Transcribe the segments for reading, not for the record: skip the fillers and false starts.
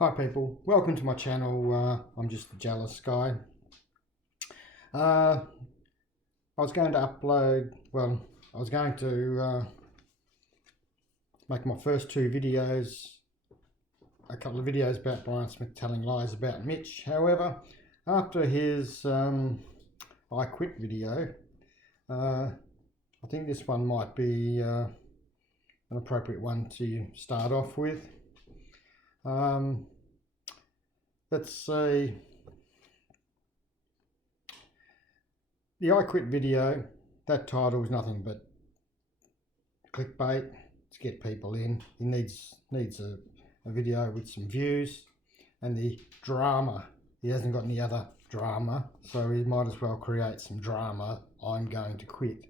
Hi people, welcome to my channel. I'm just a jealous guy. I was going to upload, I was going to make my first two videos, a couple of videos about Brian Smith telling lies about Mitch. However, after his I Quit video, I think this one might be an appropriate one to start off with. Let's say the I Quit video, that title is nothing but clickbait to get people in. He needs a video with some views and the drama. He hasn't got any other drama, so he might as well create some drama. I'm going to quit.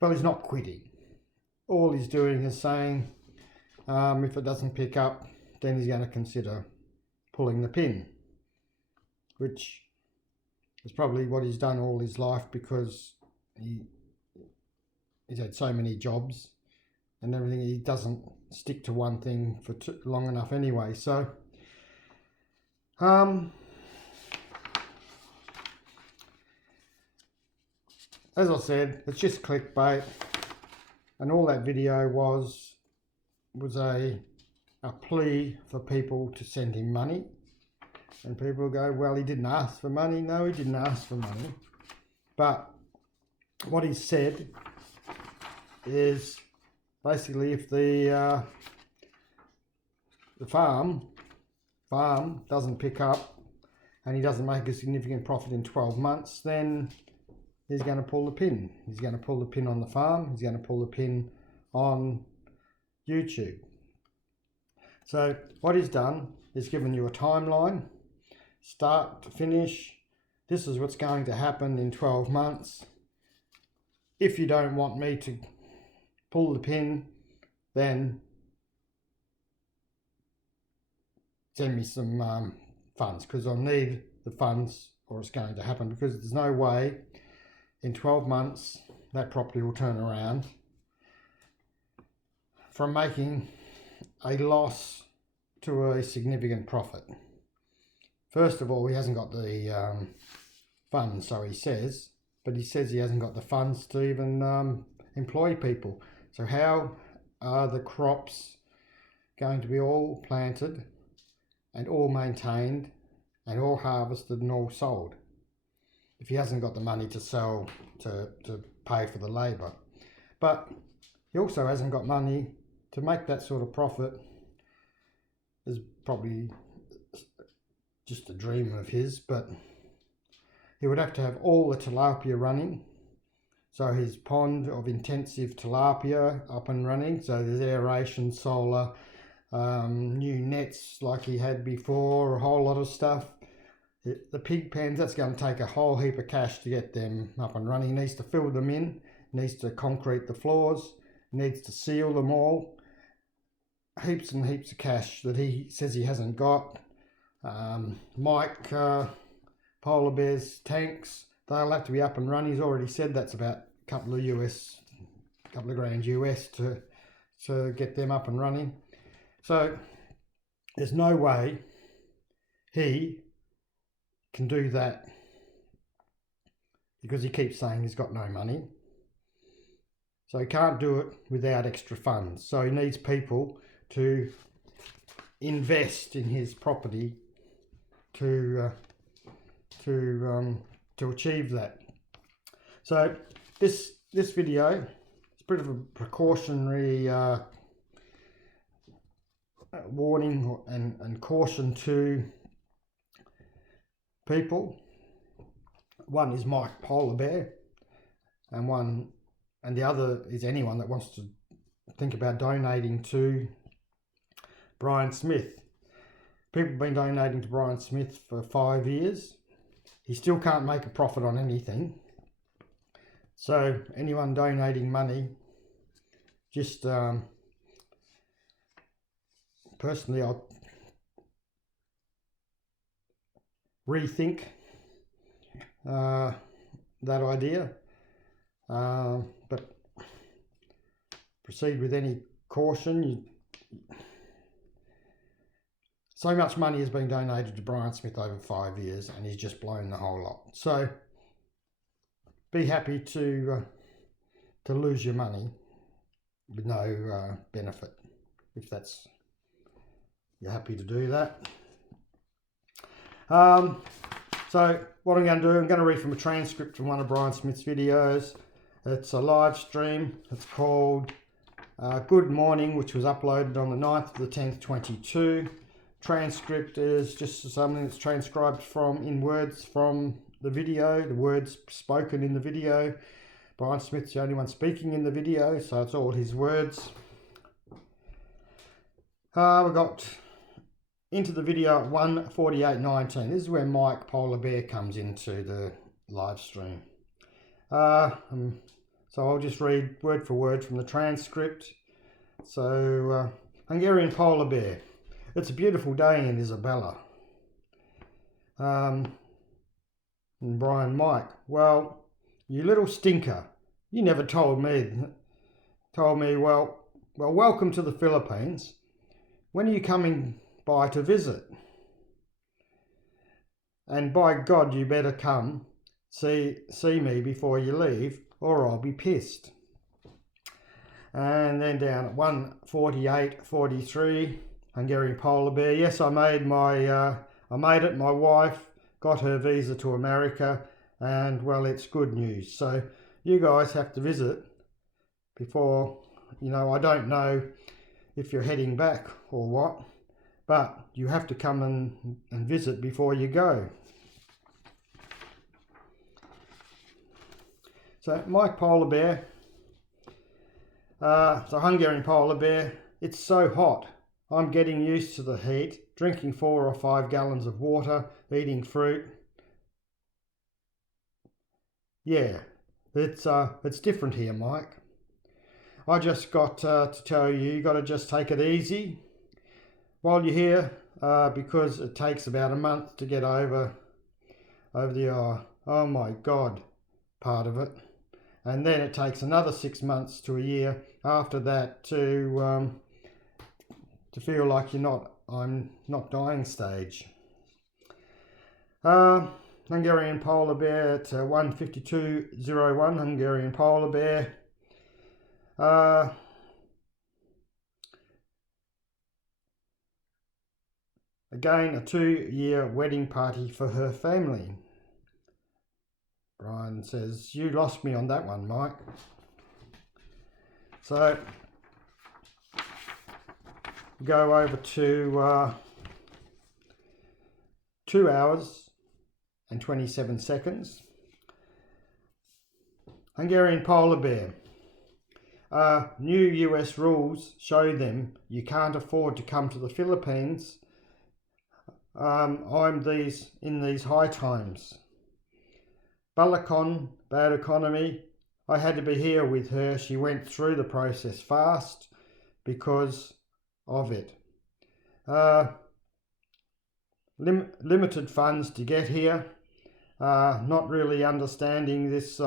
But he's not quitting. All he's doing is saying if it doesn't pick up, then he's going to consider pulling the pin, which is probably what he's done all his life, because he's had so many jobs and everything. He doesn't stick to one thing for too long enough anyway. So as I said, it's just clickbait, and all that video was a plea for people to send him money. And people go, well, he didn't ask for money. No, he didn't ask for money. But what he said is basically, if the farm doesn't pick up and he doesn't make a significant profit in 12 months, then he's going to pull the pin. He's going to pull the pin on the farm. He's going to pull the pin on YouTube. So what he's done is given you a timeline, start to finish. This is what's going to happen in 12 months. If you don't want me to pull the pin, then send me some funds, because I'll need the funds or it's going to happen, because there's no way in 12 months that property will turn around from making a loss to a significant profit. First of all, he hasn't got the funds, so he says, but he says he hasn't got the funds to even employ people. So how are the crops going to be all planted and all maintained and all harvested and all sold if he hasn't got the money to sell, to pay for the labour? But he also hasn't got money to make that sort of profit. Is probably just a dream of his, but he would have to have all the tilapia running. So his pond of intensive tilapia up and running. So there's aeration, solar, new nets like he had before, a whole lot of stuff. The pig pens, that's going to take a whole heap of cash to get them up and running. He needs to fill them in, needs to concrete the floors, needs to seal them all. Heaps and heaps of cash that he says he hasn't got. Mike, polar bears, tanks, they'll have to be up and running. He's already said that's about a couple of grand US to get them up and running. So there's no way he can do that, because he keeps saying he's got no money. So he can't do it without extra funds. So he needs people to invest in his property to achieve that. So this video is a bit of a precautionary warning and caution to people. One is Mike Polar Bear, and the other is anyone that wants to think about donating to Brian Smith. People have been donating to Brian Smith for 5 years. He still can't make a profit on anything. So anyone donating money, just personally, I'll rethink that idea, but proceed with any caution. so much money has been donated to Brian Smith over 5 years, and he's just blown the whole lot. So be happy to lose your money with no benefit, if that's you're happy to do that. So what I'm going to do, I'm going to read from a transcript from one of Brian Smith's videos. It's a live stream. It's called Good Morning, which was uploaded on the 9th of the 10th, 22. Transcript is just something that's transcribed in words from the video, the words spoken in the video. Brian Smith's the only one speaking in the video, so it's all his words. We got into the video at 1:48:19. This is where Mike Polar Bear comes into the live stream. So I'll just read word for word from the transcript. So, Hungarian Polar Bear. It's a beautiful day in Isabella. And Brian Mike. Well, you little stinker. You never told me. Well, welcome to the Philippines. When are you coming by to visit? And by God, you better come see me before you leave, or I'll be pissed. And then down at 1:48:43, Hungarian Polar Bear. Yes, I made it. My wife got her visa to America, and well, it's good news. So you guys have to visit before, I don't know if you're heading back or what, but you have to come and visit before you go. So Mike Polar Bear, the Hungarian Polar Bear, it's so hot. I'm getting used to the heat, drinking 4 or 5 gallons of water, eating fruit. Yeah, it's different here, Mike. I just got to tell you, you got to just take it easy while you're here, because it takes about a month to get over the oh my God part of it, and then it takes another 6 months to a year after that to feel like I'm not dying stage. Hungarian Polar Bear at 1:52:01. Hungarian Polar Bear. Again, a 2-year wedding party for her family. Brian says, you lost me on that one, Mike. So, go over to 2 hours and 27 seconds. Hungarian Polar Bear. New US rules show them you can't afford to come to the Philippines. I'm in these high times. Bulacan, bad economy. I had to be here with her. She went through the process fast because of it. Limited funds to get here. Not really understanding this.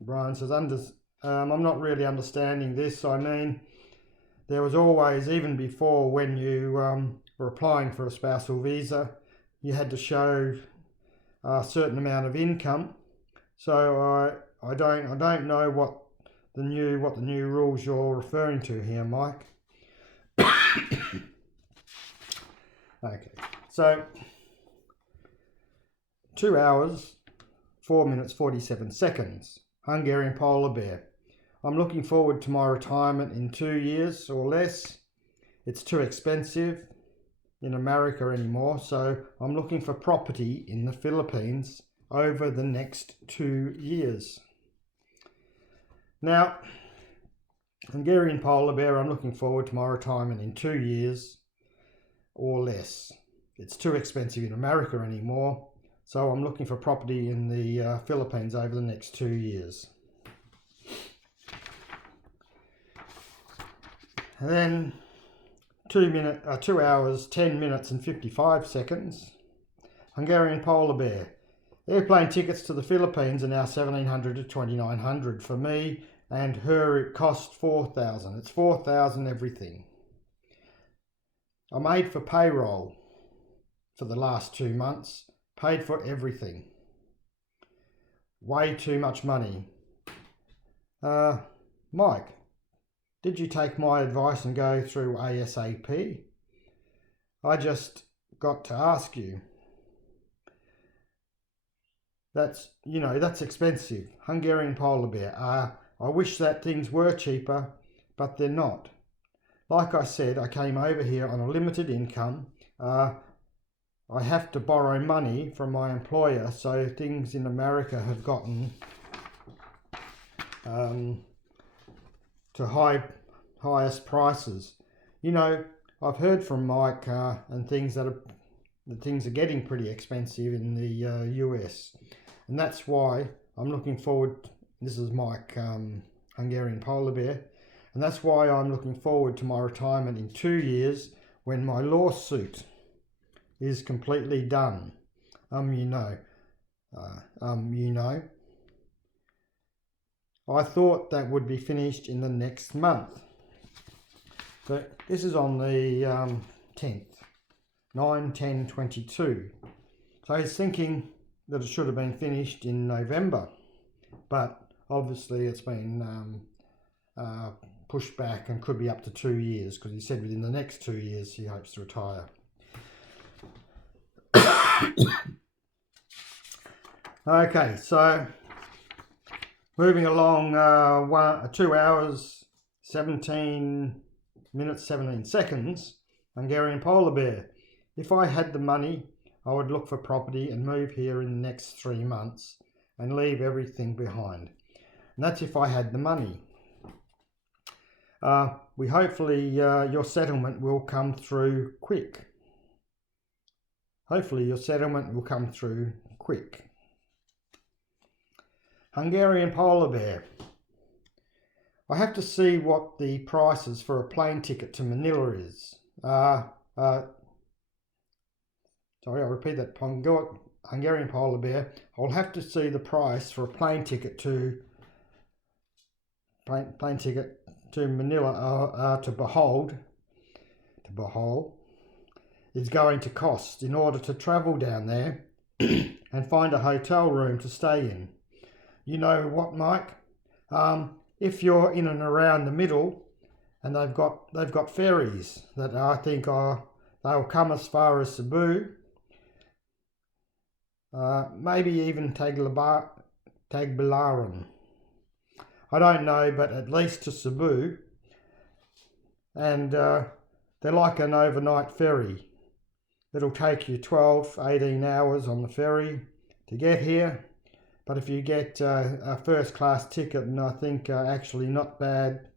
Brian says, I'm not really understanding this. I mean, there was always, even before when you were applying for a spousal visa, you had to show a certain amount of income. So I don't know what the new rules you're referring to here, Mike. Okay, so 2 hours, 4 minutes, 47 seconds. Hungarian Polar Bear. I'm looking forward to my retirement in 2 years or less. It's too expensive in America anymore, so I'm looking for property in the Philippines over the next 2 years. Now, Hungarian Polar Bear, I'm looking forward to my retirement in 2 years or less. It's too expensive in America anymore, so I'm looking for property in the Philippines over the next 2 years. And then 2 hours, 10 minutes and 55 seconds. Hungarian Polar Bear. Airplane tickets to the Philippines are now $1,700 to $2,900 for me, and her it cost $4,000. It's $4,000 everything. I made for payroll for the last 2 months, paid for everything. Way too much money. Mike, did you take my advice and go through ASAP? I just got to ask you. That's expensive. Hungarian polar bear. I wish that things were cheaper, but they're not. Like I said, I came over here on a limited income. I have to borrow money from my employer, so things in America have gotten to highest prices. I've heard from Mike and things that things are getting pretty expensive in the US, and that's why I'm looking forward. This is Mike, Hungarian polar bear, and that's why I'm looking forward to my retirement in 2 years when my lawsuit is completely done. I thought that would be finished in the next month. But this is on the 10th, 9/10/22. So he's thinking that it should have been finished in November, but obviously it's been pushed back and could be up to 2 years, because he said within the next 2 years he hopes to retire. Okay, so moving along, 2 hours, 17 minutes, 17 seconds, Hungarian polar bear. If I had the money, I would look for property and move here in the next 3 months and leave everything behind. And that's if I had the money. Hopefully your settlement will come through quick. Hopefully your settlement will come through quick. Hungarian polar bear. I have to see what the prices for a plane ticket to Manila is. Sorry, I'll repeat that. Hungarian polar bear. I'll have to see the price for a plane ticket to Manila, to Bohol is going to cost in order to travel down there and find a hotel room to stay in. You know what, Mike? If you're in and around the middle, and they've got ferries that I think they'll come as far as Cebu, maybe even Tagbilaran. I don't know, but at least to Cebu, and they're like an overnight ferry. It'll take you 12, 18 hours on the ferry to get here. But if you get a first class ticket, and I think actually not bad,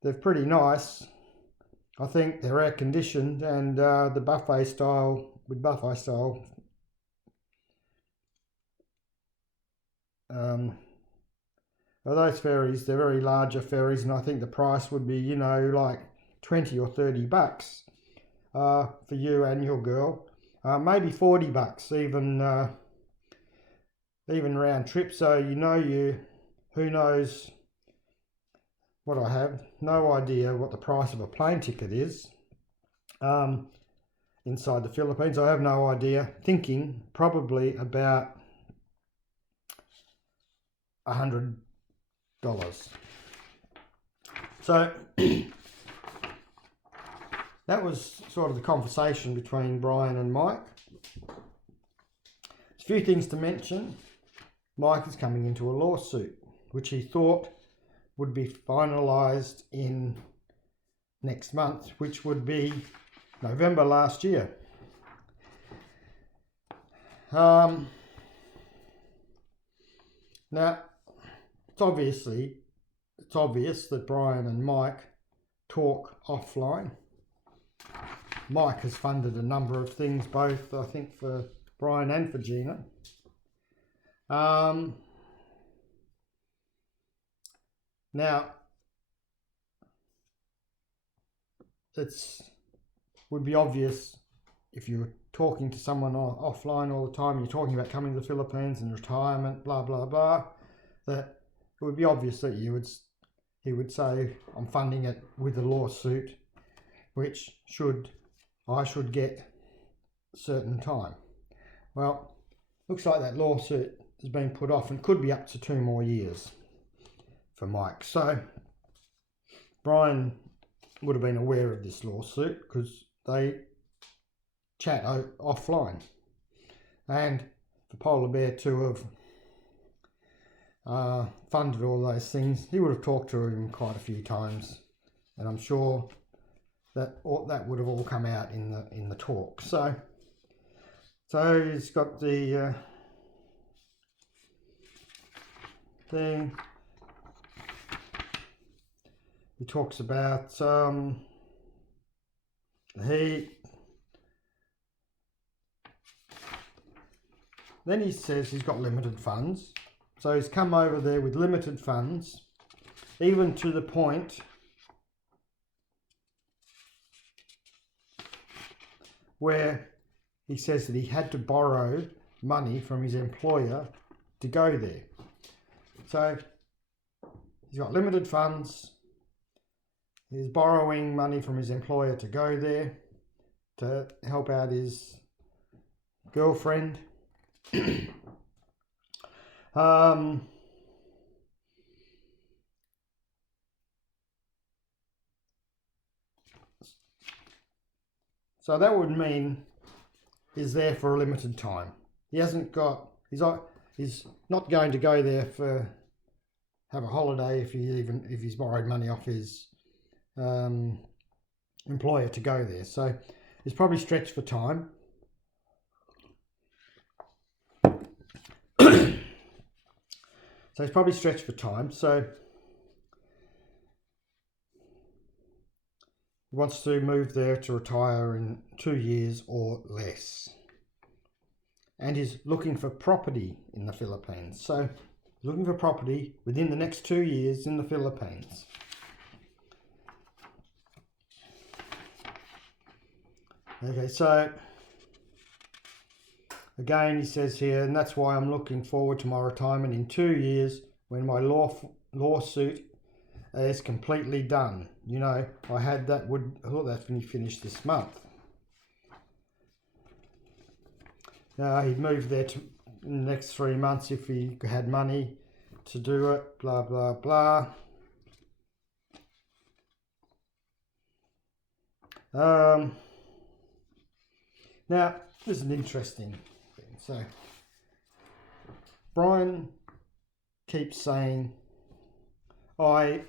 they're pretty nice. I think they're air conditioned, and the buffet style. Those ferries, they're very larger ferries, and I think the price would be, like $20 or $30 for you and your girl. Maybe $40 even round trip. So who knows what I have? No idea what the price of a plane ticket is inside the Philippines. I have no idea. Thinking probably about $100. So that was sort of the conversation between Brian and Mike. A few things to mention. Mike is coming into a lawsuit, which he thought would be finalised in next month, which would be November last year. Now, it's obvious that Brian and Mike talk offline. Mike has funded a number of things, both I think for Brian and for Gina. Now, would be obvious if you're talking to someone offline all the time, you're talking about coming to the Philippines and retirement, blah, blah, blah, that it would be obvious that he would say, I'm funding it with a lawsuit, which should I should get a certain time. Well, looks like that lawsuit has been put off and could be up to 2 more years for Mike. So Brian would have been aware of this lawsuit because they chat offline. And for Polar Bear to have funded all those things, he would have talked to him quite a few times, and I'm sure that would have all come out in the talk. So he's got the thing. He talks about the heat. Then he says he's got limited funds. So he's come over there with limited funds, even to the point where he says that he had to borrow money from his employer to go there. So he's got limited funds. He's borrowing money from his employer to go there to help out his girlfriend. So that would mean he's there for a limited time. He hasn't got. He's not going to go there for have a holiday if he's borrowed money off his employer to go there. So he's probably stretched for time. So he's probably stretched for time. So he wants to move there to retire in 2 years or less. And he's looking for property in the Philippines. So looking for property within the next 2 years in the Philippines. Okay, so again he says here, and that's why I'm looking forward to my retirement in 2 years when my lawsuit is completely done. You know, I thought that would finish this month. Now he'd move there in the next 3 months if he had money to do it, blah, blah, blah. Now, this is an interesting thing. So, Brian keeps saying, I'm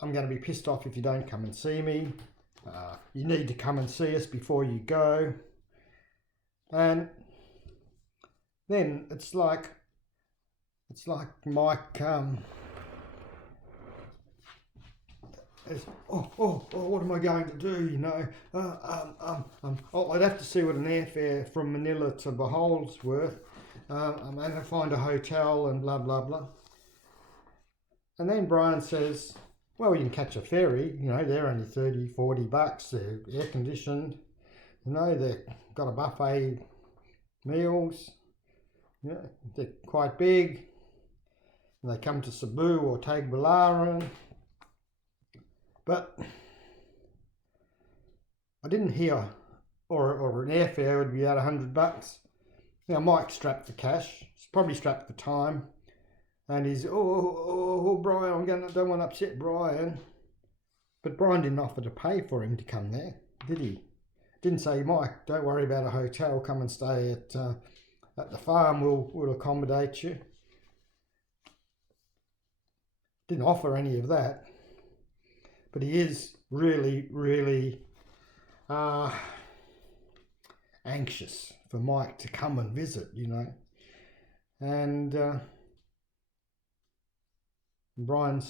going to be pissed off if you don't come and see me. You need to come and see us before you go. And then it's like Mike what am I going to do? You know, I'd have to see what an airfare from Manila to Behold's worth. I'm going to find a hotel and blah blah blah. And then Brian says, well, you can catch a ferry, you know, they're only $30-40, they're air conditioned, you know, they've got a buffet meals, you know, they're quite big, and they come to Cebu or Tagbilaran. But I didn't hear, or an airfare would be about $100. Now Mike's strapped for cash, he's probably strapped for time. And he's, Brian, don't want to upset Brian. But Brian didn't offer to pay for him to come there, did he? Didn't say, Mike, don't worry about a hotel, come and stay at the farm, we'll accommodate you. Didn't offer any of that. But he is really, really anxious for Mike to come and visit, you know. And Brian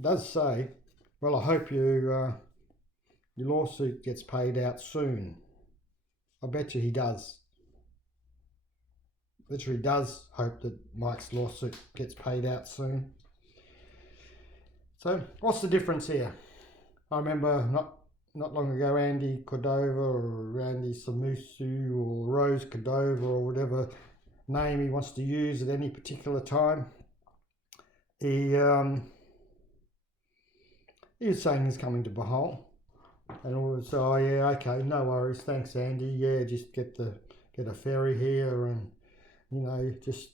does say, well, I hope your lawsuit gets paid out soon. I bet you he does. Literally does hope that Mike's lawsuit gets paid out soon. So what's the difference here? I remember not long ago, Andy Cordova or Andy Samusu or Rose Cordova or whatever name he wants to use at any particular time. He he was saying he's coming to Bohol. And I was, oh yeah, okay, no worries, thanks Andy. Yeah, just get a ferry here, and just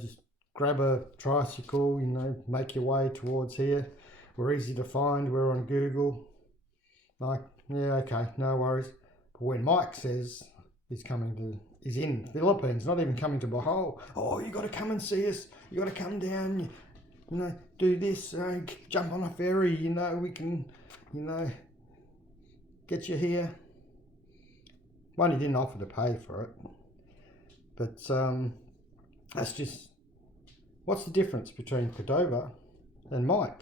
just grab a tricycle. Make your way towards here. We're easy to find. We're on Google. Like, yeah, okay, no worries. But when Mike says he's in Philippines, not even coming to Bohol. Oh, you got to come and see us. You got to come down. Do this, jump on a ferry, we can, get you here. One, he didn't offer to pay for it. But that's just, what's the difference between Cordova and Mike?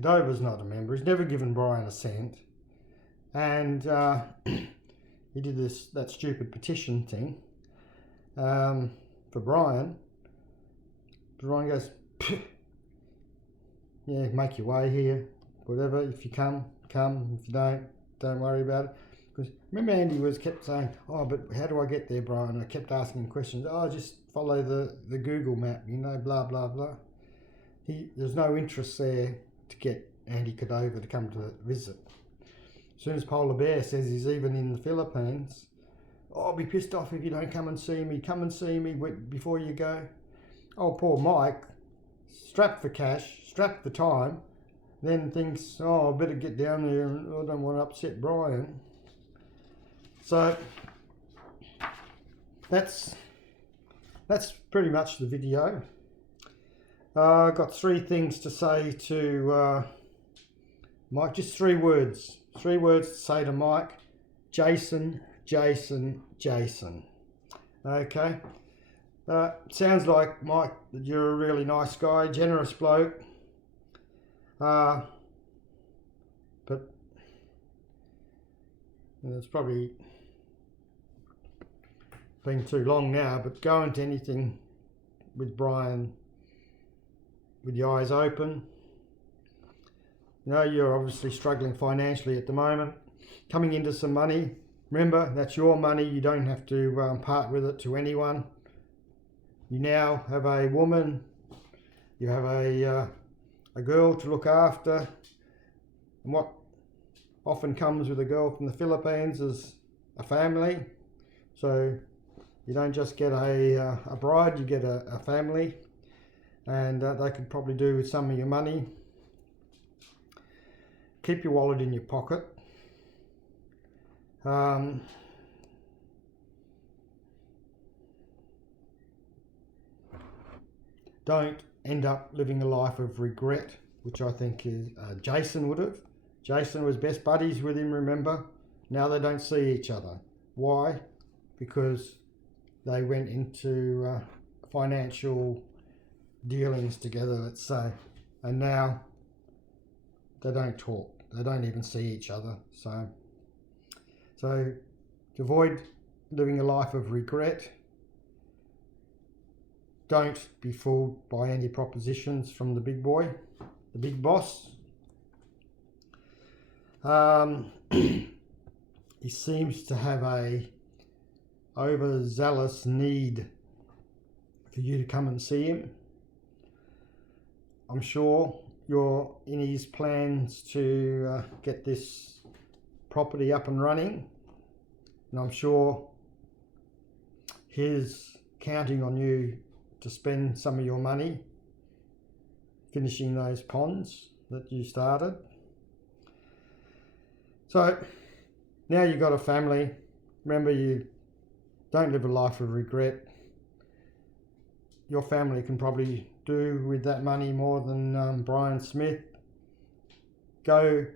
Cordova's not a member. He's never given Brian a cent. And he did that stupid petition thing for Brian. Brian goes, yeah, make your way here, whatever. If you come. If you don't worry about it. Because remember Andy kept saying, oh, but how do I get there, Brian? I kept asking him questions. Oh, just follow the Google map, blah, blah, blah. There's no interest there to get Andy Cordova to come to visit. As soon as Polar Bear says he's even in the Philippines, oh, I'll be pissed off if you don't come and see me. Come and see me before you go. Oh, poor Mike, strapped for cash, strapped for time, then thinks, oh, I better get down there, and I don't want to upset Brian. So that's pretty much the video. I've got 3 things to say to Mike, just 3 words. 3 words to say to Mike. Jason, Jason, Jason. Okay. Sounds like, Mike, that you're a really nice guy, generous bloke. But it's probably been too long now, but go into anything with Brian with your eyes open. You're obviously struggling financially at the moment, coming into some money. Remember, that's your money. You don't have to part with it to anyone. You now have a woman, you have a girl to look after, and what often comes with a girl from the Philippines is a family. So you don't just get a bride, you get a family, and they could probably do with some of your money. Keep your wallet in your pocket. Don't end up living a life of regret, which I think is Jason would have. Jason was best buddies with him, remember? Now they don't see each other. Why? Because they went into financial dealings together, let's say, and now they don't talk. They don't even see each other. So to avoid living a life of regret, don't be fooled by any propositions from the big boy, the big boss. He seems to have a overzealous need for you to come and see him. I'm sure you're in his plans to get this property up and running, and I'm sure he's counting on you to spend some of your money finishing those ponds that you started. So now you've got a family. Remember, you don't live a life of regret. Your family can probably do with that money more than Brian Smith. Go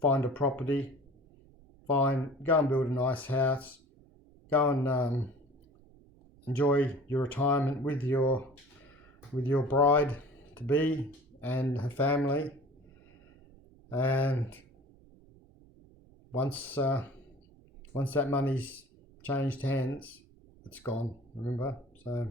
find a property. Go and build a nice house. Go and enjoy your retirement with your bride to be and her family. And once that money's changed hands, it's gone. Remember, so.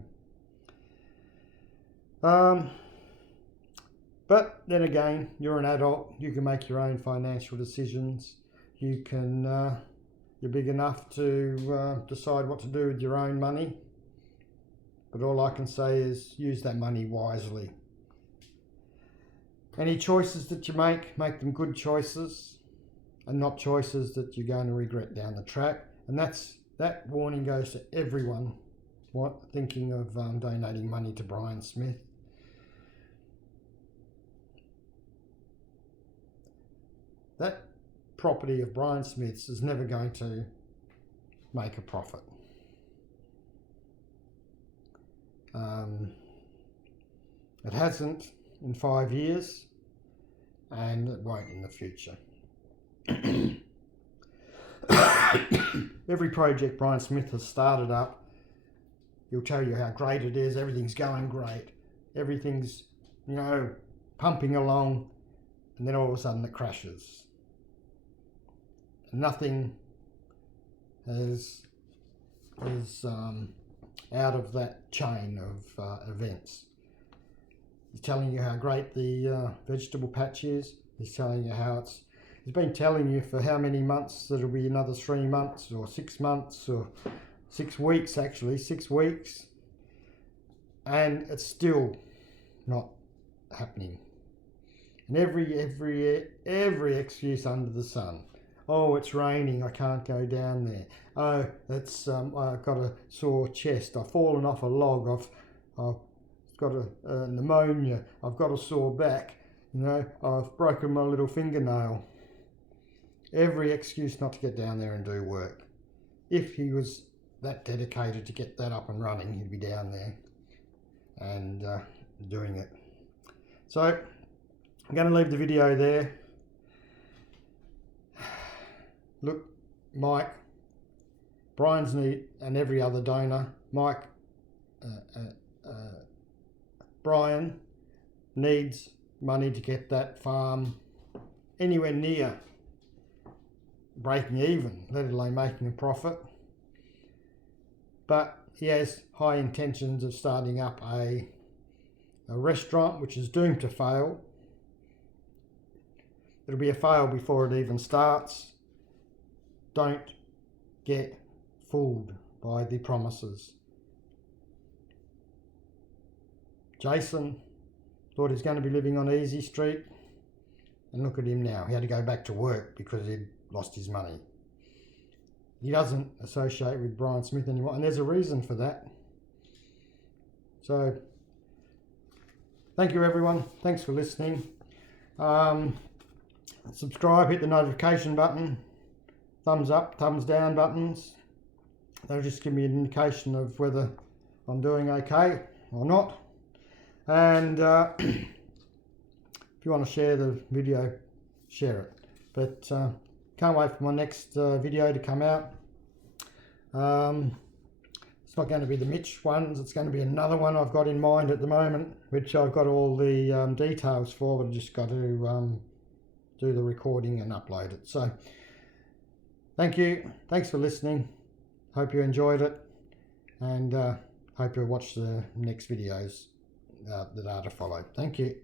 But then again, you're an adult. You can make your own financial decisions. You can. You're big enough to decide what to do with your own money. But all I can say is use that money wisely. Any choices that you make them good choices and not choices that you're going to regret down the track. And that warning goes to everyone thinking of donating money to Brian Smith. That property of Brian Smith's is never going to make a profit. It hasn't in 5 years, and it won't in the future. Every project Brian Smith has started up, he'll tell you how great it is, everything's going great, everything's, pumping along, and then all of a sudden it crashes. Nothing is out of that chain of events. He's telling you how great the vegetable patch is. He's telling you how he's been telling you for how many months that it'll be another 3 months or 6 months or 6 weeks, actually 6 weeks, and it's still not happening. And every excuse under the sun. Oh, it's raining, I can't go down there. Oh, I've got a sore chest, I've fallen off a log, I've got a pneumonia, I've got a sore back, I've broken my little fingernail. Every excuse not to get down there and do work. If he was that dedicated to get that up and running, he'd be down there and doing it. So I'm going to leave the video there. Look, Mike, Brian's and every other donor, Brian needs money to get that farm anywhere near breaking even, let alone making a profit. But he has high intentions of starting up a restaurant which is doomed to fail. It'll be a fail before it even starts. Don't get fooled by the promises. Jason thought he's going to be living on Easy Street, and look at him now. He had to go back to work because he'd lost his money. He doesn't associate with Brian Smith anymore, and there's a reason for that. So thank you everyone, thanks for listening. Subscribe, hit the notification button, thumbs up, thumbs down buttons. That'll just give me an indication of whether I'm doing okay or not. And if you want to share the video, share it. But can't wait for my next video to come out. It's not going to be the Mitch ones, it's going to be another one I've got in mind at the moment, which I've got all the details for, but I've just got to do the recording and upload it. So thank you, thanks for listening, hope you enjoyed it, and hope you'll watch the next videos that are to follow. Thank you.